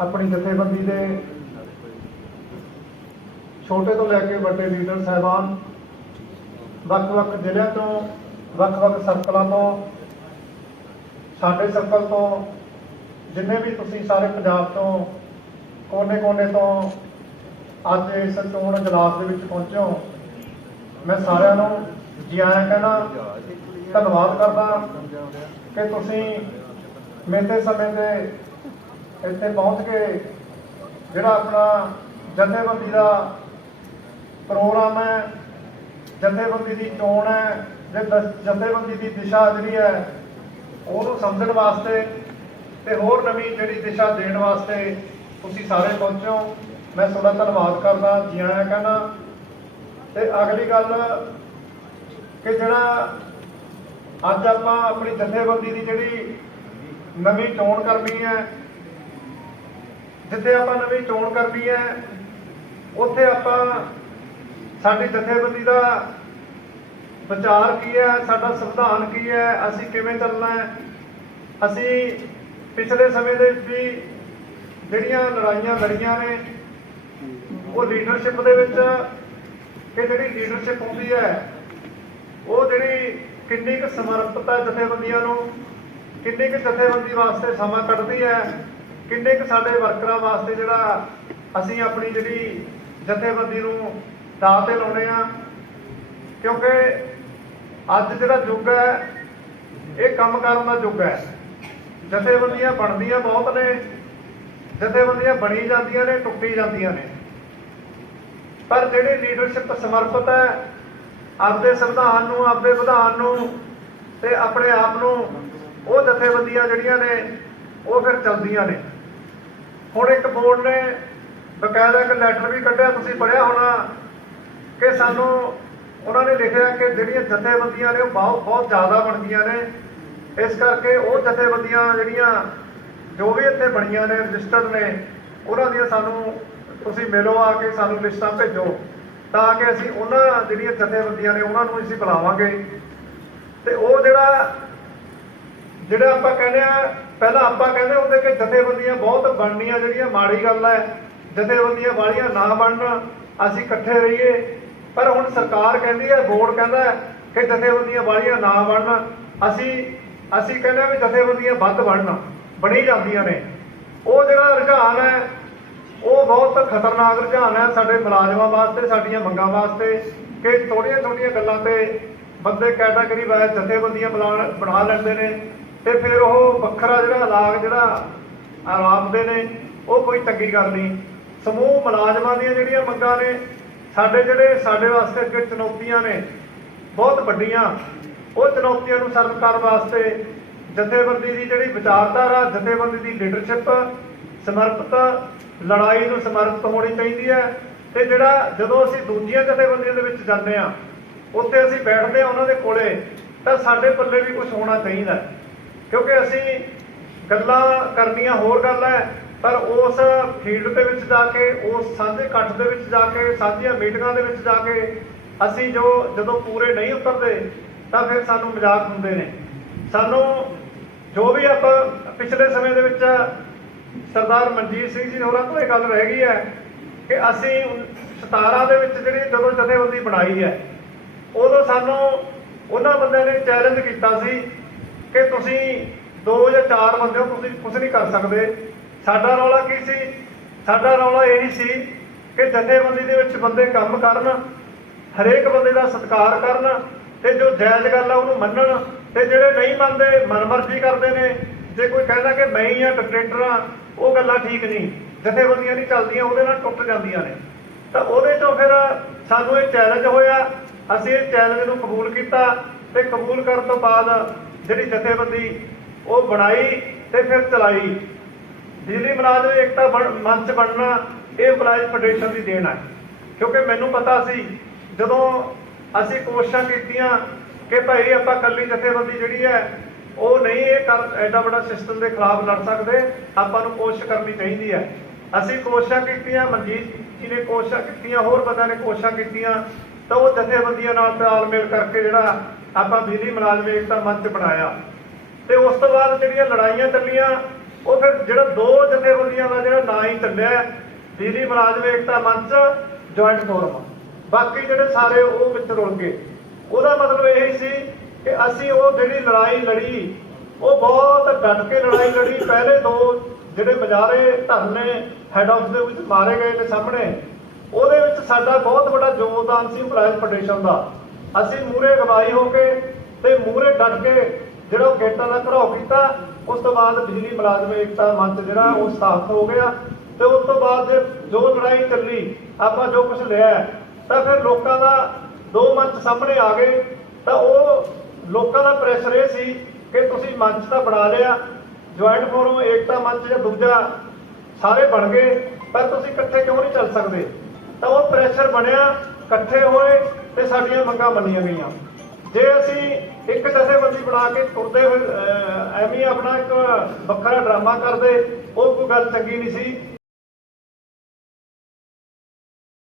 ਆਪਣੀ ਜਥੇਬੰਦੀ ਦੇ ਛੋਟੇ ਤੋਂ ਲੈ ਕੇ ਵੱਡੇ ਲੀਡਰ ਸਾਹਿਬਾਨ, ਵੱਖ-ਵੱਖ ਜ਼ਿਲ੍ਹਿਆਂ ਤੋਂ, ਵੱਖ-ਵੱਖ ਸਰਕਲਾਂ ਤੋਂ, ਸਾਡੇ ਸਰਕਲ ਤੋਂ, ਜਿੰਨੇ ਵੀ ਤੁਸੀਂ ਸਾਰੇ ਪੰਜਾਬ ਤੋਂ, ਕੋਨੇ-ਕੋਨੇ ਤੋਂ ਅੱਜ ਇਸ ਚੋਣ ਇਜਲਾਸ ਦੇ ਵਿੱਚ ਪਹੁੰਚੇ ਹੋ, ਮੈਂ ਸਾਰਿਆਂ ਨੂੰ ਜੀ ਆਇਆਂ ਕਹਿਣਾ, ਧੰਨਵਾਦ ਕਰਦਾ ਕਿ ਤੁਸੀਂ ਮੇਤੇ ਸਮੇਂ ਦੇ ਇੱਥੇ ਪਹੁੰਚ ਕੇ ਜਿਹੜਾ ਆਪਣਾ ਜਥੇਬੰਦੀ ਦਾ ਪ੍ਰੋਗਰਾਮ ਹੈ, ਜਥੇਬੰਦੀ ਦੀ ਚੋਣ ਹੈ, ਜੇ ਜਥੇਬੰਦੀ ਦੀ ਦਿਸ਼ਾ ਜਿਹੜੀ ਹੈ, ਉਹਨੂੰ ਸਮਝਣ ਵਾਸਤੇ ਤੇ ਹੋਰ ਨਵੀਂ ਜਿਹੜੀ ਦਿਸ਼ਾ ਦੇਣ ਵਾਸਤੇ ਤੁਸੀਂ ਸਾਰੇ ਪਹੁੰਚੋ ਮੈਂ ਤੁਹਾਡਾ ਧੰਨਵਾਦ ਕਰਦਾ, ਜੀ ਆਇਆਂ ਕਹਿੰਦਾ ਤੇ ਅਗਲੀ ਗੱਲ ਕਿ ਜਿਹੜਾ ਅੱਜ ਆਪਾਂ ਆਪਣੀ ਜਥੇਬੰਦੀ ਦੀ ਜਿਹੜੀ ਨਵੀਂ ਚੋਣ ਕਰਨੀ ਹੈ ਜਿੱਥੇ ਆਪਾਂ ਨਵੀਂ ਚੋਣ ਕਰਨੀ ਹੈ, ਉੱਥੇ ਆਪਾਂ ਸਾਡੀ ਜਥੇਬੰਦੀ ਦਾ ਵਿਚਾਰ ਕੀ ਹੈ, ਸਾਡਾ ਸੰਵਿਧਾਨ ਕੀ ਹੈ, ਅਸੀਂ ਕਿਵੇਂ ਚੱਲਣਾ ਹੈ? ਅਸੀਂ ਪਿਛਲੇ ਸਮੇਂ ਦੇ ਵਿੱਚ ਵੀ ਜਿਹੜੀਆਂ ਲੜਾਈਆਂ ਲੜੀਆਂ ਨੇ, ਉਹ ਲੀਡਰਸ਼ਿਪ ਦੇ ਵਿੱਚ ਕਿ ਜਿਹੜੀ ਲੀਡਰਸ਼ਿਪ ਹੁੰਦੀ ਹੈ, ਉਹ ਜਿਹੜੀ ਕਿੰਨੀ ਕੁ ਸਮਰਪਿਤ ਹੈ ਜਥੇਬੰਦੀਆਂ ਨੂੰ, ਕਿੰਨੀ ਕੁ ਜਥੇਬੰਦੀ ਵਾਸਤੇ ਸਮਾਂ ਕੱਢਦੀ ਹੈ ਕਿੰਨੇ ਕੁ ਸਾਡੇ ਵਰਕਰਾਂ ਵਾਸਤੇ ਜਿਹੜਾ ਅਸੀਂ ਆਪਣੀ ਜਿਹੜੀ ਜਥੇਬੰਦੀ ਨੂੰ ਦਾਅ ਤੇ ਲਾਉਣੇ ਆ ਕਿਉਂਕਿ ਅੱਜ ਜਿਹੜਾ ਯੁੱਗ ਹੈ, ਇਹ ਕੰਮ ਕਰਨ ਦਾ ਯੁੱਗ ਹੈ। ਜਥੇਬੰਦੀਆਂ ਬਣਦੀਆਂ ਬਹੁਤ ਨੇ, ਜਥੇਬੰਦੀਆਂ ਬਣੀ ਜਾਂਦੀਆਂ ਨੇ, ਟੁੱਟੀ ਜਾਂਦੀਆਂ ਨੇ। ਪਰ ਜਿਹੜੀ ਲੀਡਰਸ਼ਿਪ ਸਮਰਪਿਤ ਹੈ, ਆਪਦੇ ਸੰਵਿਧਾਨ ਨੂੰ, ਆਪਦੇ ਵਿਧਾਨ ਨੂੰ ਤੇ ਆਪਣੇ ਆਪ ਨੂੰ, ਉਹ ਜਥੇਬੰਦੀਆਂ ਜਿਹੜੀਆਂ ਨੇ, ਉਹ ਫਿਰ ਚੱਲਦੀਆਂ ਨੇ। ਹੁਣ ਇੱਕ ਬੋਰਡ ਨੇ ਬਕਾਇਦਾ ਇੱਕ ਲੈਟਰ ਵੀ ਕੱਢਿਆ, ਤੁਸੀਂ ਪੜਿਆ ਹੋਣਾ ਕਿ ਸਾਨੂੰ ਉਹਨਾਂ ਨੇ ਲਿਖਿਆ ਕਿ ਜਿਹੜੀਆਂ ਜਥੇਬੰਦੀਆਂ ਨੇ ਉਹ ਬਹੁਤ ਬਹੁਤ ਜ਼ਿਆਦਾ ਬਣਦੀਆਂ ਨੇ। ਇਸ ਕਰਕੇ ਉਹ ਜਥੇਬੰਦੀਆਂ ਜਿਹੜੀਆਂ ਜੋ ਵੀ ਇੱਥੇ ਬਣੀਆਂ ਨੇ ਰਜਿਸਟਰਡ ਨੇ, ਉਹਨਾਂ ਦੀਆਂ ਸਾਨੂੰ ਤੁਸੀਂ ਮਿਲੋ ਆ ਕੇ ਸਾਨੂੰ ਲਿਸਟਾਂ ਭੇਜੋ ਤਾਂ ਕਿ ਅਸੀਂ ਉਹਨਾਂ ਜਿਹੜੀਆਂ ਜਥੇਬੰਦੀਆਂ ਨੇ, ਉਹਨਾਂ ਨੂੰ ਅਸੀਂ ਬੁਲਾਵਾਂਗੇ। ਤੇ ਉਹ ਜਿਹੜਾ ਜਿਹੜਾ ਆਪਾਂ ਕਹਿੰਦੇ ਆ, ਪਹਿਲਾਂ ਆਪਾਂ ਕਹਿੰਦੇ ਹੁੰਦੇ ਕਿ ਜਥੇਬੰਦੀਆਂ ਬਹੁਤ ਬਣਨੀਆਂ ਜਿਹੜੀਆਂ ਮਾੜੀ ਗੱਲ ਹੈ ਜਥੇਬੰਦੀਆਂ ਵਾਲੀਆਂ ਨਾ ਬਣਨ, ਅਸੀਂ ਇਕੱਠੇ ਰਹੀਏ। ਪਰ ਹੁਣ ਸਰਕਾਰ ਕਹਿੰਦੀ ਹੈ ਬੋਰਡ ਕਹਿੰਦਾ ਕਿ ਜਥੇਬੰਦੀਆਂ ਵਾਲੀਆਂ ਨਾ ਬਣਨ, ਅਸੀਂ ਅਸੀਂ ਕਹਿੰਦੇ ਆ ਵੀ ਜਥੇਬੰਦੀਆਂ ਵੱਧ ਬਣਨ, ਬਣੀ ਜਾਂਦੀਆਂ ਨੇ। ਉਹ ਜਿਹੜਾ ਰੁਝਾਨ ਹੈ ਉਹ ਬਹੁਤ ਖਤਰਨਾਕ ਰੁਝਾਨ ਹੈ ਸਾਡੇ ਮੁਲਾਜ਼ਮਾਂ ਵਾਸਤੇ, ਸਾਡੀਆਂ ਮੰਗਾਂ ਵਾਸਤੇ ਕਿ ਥੋੜੀਆਂ ਛੋਟੀਆਂ ਗੱਲਾਂ ਤੇ ਬੰਦੇ ਕੈਟਾਗਰੀ ਵਾਈਜ਼ ਜਥੇਬੰਦੀਆਂ ਬਣਾ- ਬਣਾ ਲੈਂਦੇ ਨੇ। ਤੇ ਫਿਰ ਉਹ ਵੱਖਰਾ ਜਿਹੜਾ ਲਾਗ ਜਿਹੜਾ ਆਰਾਮਦੇ ਨੇ, ਉਹ ਕੋਈ ਤੰਗੀ ਗੱਲ ਨਹੀਂ। ਸਮੂਹ ਮੁਲਾਜ਼ਮਾਂ ਦੀਆਂ ਜਿਹੜੀਆਂ ਮੰਗਾਂ ਨੇ, ਸਾਡੇ ਜਿਹੜੇ ਸਾਡੇ ਵਾਸਤੇ ਅੱਗੇ ਚੁਣੌਤੀਆਂ ਨੇ, ਬਹੁਤ ਵੱਡੀਆਂ। ਉਹ ਚੁਣੌਤੀਆਂ ਨੂੰ ਸਰਵ ਕਰਨ ਵਾਸਤੇ ਜਥੇਬੰਦੀ ਦੀ ਜਿਹੜੀ ਵਿਚਾਰਧਾਰਾ, ਜਥੇਬੰਦੀ ਦੀ ਲੀਡਰਸ਼ਿਪ ਸਮਰਪਿਤ, ਲੜਾਈ ਨੂੰ ਸਮਰਪਿਤ ਹੋਣੀ ਚਾਹੀਦੀ ਹੈ। ਤੇ ਜਿਹੜਾ ਜਦੋਂ ਅਸੀਂ ਦੂਜੀਆਂ ਜਥੇਬੰਦੀਆਂ ਦੇ ਵਿੱਚ ਜਾਂਦੇ ਆ ਉੱਥੇ ਅਸੀਂ ਬੈਠਦੇ ਆ ਉਹਨਾਂ ਦੇ ਕੋਲੇ, ਤਾਂ ਸਾਡੇ ਪੱਲੇ ਵੀ ਕੁਝ ਹੋਣਾ ਚਾਹੀਦਾ ਕਿਉਂਕਿ ਅਸੀਂ ਗੱਲਾਂ ਕਰਨੀਆਂ ਹੋਰ ਗੱਲ ਹੈ, ਪਰ ਉਸ ਫੀਲਡ ਦੇ ਵਿੱਚ ਜਾ ਕੇ, ਉਸ ਸਾਂਝੇ ਇਕੱਠ ਦੇ ਵਿੱਚ ਜਾ ਕੇ, ਸਾਂਝੀਆਂ ਮੀਟਿੰਗਾਂ ਦੇ ਵਿੱਚ ਜਾ ਕੇ ਅਸੀਂ ਜੋ ਜਦੋਂ ਪੂਰੇ ਨਹੀਂ ਉਤਰਦੇ, ਤਾਂ ਫਿਰ ਸਾਨੂੰ ਮਜ਼ਾਕ ਹੁੰਦੇ ਨੇ। ਸਾਨੂੰ ਜੋ ਵੀ ਆਪਾਂ ਪਿਛਲੇ ਸਮੇਂ ਦੇ ਵਿੱਚ ਸਰਦਾਰ ਮਨਜੀਤ ਸਿੰਘ ਜੀ ਹੋਰਾਂ ਤੋਂ ਇਹ ਗੱਲ ਰਹਿ ਗਈ ਹੈ ਕਿ ਅਸੀਂ 17 ਦੇ ਵਿੱਚ ਜਿਹੜੀ ਜਦੋਂ ਜਥੇਬੰਦੀ ਬਣਾਈ ਹੈ, ਉਦੋਂ ਸਾਨੂੰ ਉਹਨਾਂ ਬੰਦਿਆਂ ਨੇ ਚੈਲੰਜ ਕੀਤਾ ਸੀ ਕਿ ਤੁਸੀਂ ਦੋ ਜਾਂ ਚਾਰ ਬੰਦੇ ਹੋ, ਤੁਸੀਂ ਕੁਝ ਨਹੀਂ ਕਰ ਸਕਦੇ। ਸਾਡਾ ਰੌਲਾ ਕੀ ਸੀ? ਸਾਡਾ ਰੌਲਾ ਇਹੀ ਸੀ ਕਿ ਜਥੇਬੰਦੀ ਦੇ ਵਿੱਚ ਬੰਦੇ ਕੰਮ ਕਰਨ, ਹਰੇਕ ਬੰਦੇ ਦਾ ਸਤਿਕਾਰ ਕਰਨ ਤੇ ਜੋ ਜਾਇਜ਼ ਗੱਲ ਆ ਉਹਨੂੰ ਮੰਨਣ ਤੇ ਜਿਹੜੇ ਨਹੀਂ ਮੰਨਦੇ, ਮਨਮਰਜ਼ੀ ਕਰਦੇ ਨੇ। ਜੇ ਕੋਈ ਕਹਿੰਦਾ ਕਿ ਮੈਂ ਹੀ ਆ ਡਿਕਟੇਟਰ ਆ, ਉਹ ਗੱਲਾਂ ਠੀਕ ਨਹੀਂ। ਜਥੇਬੰਦੀਆਂ ਨਹੀਂ ਚੱਲਦੀਆਂ, ਉਹਦੇ ਨਾਲ ਟੁੱਟ ਜਾਂਦੀਆਂ ਨੇ। ਤਾਂ ਉਹਦੇ ਚੋਂ ਫਿਰ ਸਾਨੂੰ ਇਹ ਚੈਲੰਜ ਹੋਇਆ। ਅਸੀਂ ਇਹ ਚੈਲੰਜ ਨੂੰ ਕਬੂਲ ਕੀਤਾ ਤੇ ਕਬੂਲ ਕਰਨ ਤੋਂ ਬਾਅਦ ਜਿਹੜੀ ਜਥੇਬੰਦੀ ਉਹ ਬਣਾਈ ਤੇ ਫਿਰ ਚਲਾਈ। ਬਿਜਲੀ ਮੁਲਾਜ਼ਮ ਏਕਤਾ ਬਣ- ਮੰਚ ਬਣਨਾ ਇਹ ਮੁਲਾਜ਼ਮ ਫੈਡਰੇਸ਼ਨ ਦੀ ਦੇਣ ਹੈ ਕਿਉਂਕਿ ਮੈਨੂੰ ਪਤਾ ਸੀ, ਜਦੋਂ ਅਸੀਂ ਕੋਸ਼ਿਸ਼ਾਂ ਕੀਤੀਆਂ ਕਿ ਭਾਈ ਆਪਾਂ ਕੱਲੀ ਜਥੇਬੰਦੀ ਜਿਹੜੀ ਹੈ, ਉਹ ਨਹੀਂ ਇਹ ਕਰ, ਐਡਾ ਵੱਡਾ ਸਿਸਟਮ ਦੇ ਖਿਲਾਫ ਲੜ ਸਕਦੇ, ਆਪਾਂ ਨੂੰ ਕੋਸ਼ਿਸ਼ ਕਰਨੀ ਚਾਹੀਦੀ ਹੈ। ਅਸੀਂ ਕੋਸ਼ਿਸ਼ਾਂ ਕੀਤੀਆਂ, ਮਨਜੀਤ ਜੀ ਨੇ ਕੋਸ਼ਿਸ਼ਾਂ ਕੀਤੀਆਂ, ਹੋਰ ਬੰਦਿਆਂ ਨੇ ਕੋਸ਼ਿਸ਼ਾਂ ਕੀਤੀਆਂ, ਤਾਂ ਉਹ ਜਥੇਬੰਦੀਆਂ ਨਾਲ ਤਾਲਮੇਲ ਕਰਕੇ ਜਿਹੜਾ ਆਪਾਂ ਬਿਜਲੀ ਮੁਲਾਜ਼ਮ ਏਕਤਾ ਮੰਚ ਬਣਾਇਆ। ਤੇ ਉਸ ਤੋਂ ਬਾਅਦ ਜਿਹੜੀਆਂ ਲੜਾਈਆਂ ਚੱਲੀਆਂ, ਉਹ ਫਿਰ ਜਿਹੜਾ ਦੋ ਜਥੇਬੰਦੀਆਂ ਦਾ ਜਿਹੜਾ ਨਾਂ ਹੀ ਚੱਲਿਆ ਬਿਜਲੀ ਮੁਲਾਜ਼ਮ ਏਕਤਾ ਮੰਚ ਜੁਆਇੰਟ ਫੋਰਮ ਬਾਕੀ ਜਿਹੜੇ ਸਾਰੇ ਉਹ ਵਿੱਚ ਰੁਲ ਗਏ ਉਹਦਾ ਮਤਲਬ ਇਹ ਸੀ ਕਿ ਅਸੀਂ ਉਹ ਜਿਹੜੀ ਲੜਾਈ ਲੜੀ, ਉਹ ਬਹੁਤ ਡਟ ਕੇ ਲੜਾਈ ਲੜੀ। ਪਹਿਲੇ ਦੋ ਜਿਹੜੇ ਮਜਾਰੇ ਧਰਨੇ ਹੈੱਡ ਆਫਿਸ ਦੇ ਵਿੱਚ ਮਾਰੇ ਗਏ ਨੇ ਸਾਹਮਣੇ, ਉਹਦੇ ਵਿੱਚ ਸਾਡਾ ਬਹੁਤ ਵੱਡਾ ਯੋਗਦਾਨ ਸੀ ਮੁਲਾਜ਼ਮ ਫੈਡਰੇਸ਼ਨ ਦਾ। ਅਸੀਂ ਮੂਰੇ ਗਵਾਈ ਹੋ ਕੇ ਤੇ ਮੂਰੇ ਡਟ ਕੇ ਜਿਹੜਾ ਉਹ ਗੇਟਾਂ ਦਾ ਘਰਾਓ ਕੀਤਾ, ਉਸ ਤੋਂ ਬਾਅਦ ਬਿਜਲੀ ਮੁਲਾਜ਼ਮ ਏਕਤਾ ਮੰਚ ਜਿਹੜਾ ਉਹ ਸਥਾਪਿਤ ਹੋ ਗਿਆ ਤੇ ਉਸ ਤੋਂ ਬਾਅਦ ਜੋ ਲੜਾਈ ਚੱਲੀ, ਆਪਾਂ ਜੋ ਕੁਝ ਲਿਆ ਤਾਂ ਫਿਰ ਲੋਕਾਂ ਦਾ ਦੋ ਮੰਚ ਸਾਹਮਣੇ ਆ ਗਏ। ਤਾਂ ਉਹ ਲੋਕਾਂ ਦਾ ਪ੍ਰੈਸ਼ਰ ਇਹ ਸੀ ਕਿ ਤੁਸੀਂ ਮੰਚ ਤਾਂ ਬਣਾ ਲਿਆ ਜੁਆਇੰਟ ਫੋਰਮ ਏਕਤਾ ਮੰਚ ਜਾਂ ਦੂਜਾ, ਸਾਰੇ ਬਣ ਗਏ, ਪਰ ਤੁਸੀਂ ਇਕੱਠੇ ਕਿਉਂ ਨਹੀਂ ਚੱਲ ਸਕਦੇ? ਤਾਂ ਉਹ ਪ੍ਰੈਸ਼ਰ ਬਣਿਆ, ਇਕੱਠੇ ਹੋਏ ਤੇ ਸਾਡੀਆਂ ਮੰਗਾਂ ਮੰਨੀਆਂ ਗਈਆਂ। ਜੇ ਅਸੀਂ ਇੱਕ ਜਥੇਬੰਦੀ ਬਣਾ ਕੇ ਤੁਰਦੇ ਹੋਏ ਐਵੇਂ ਆਪਣਾ ਇੱਕ ਵੱਖਰਾ ਡਰਾਮਾ ਕਰਦੇ, ਉਹ ਕੋਈ ਗੱਲ ਚੰਗੀ ਨਹੀਂ ਸੀ।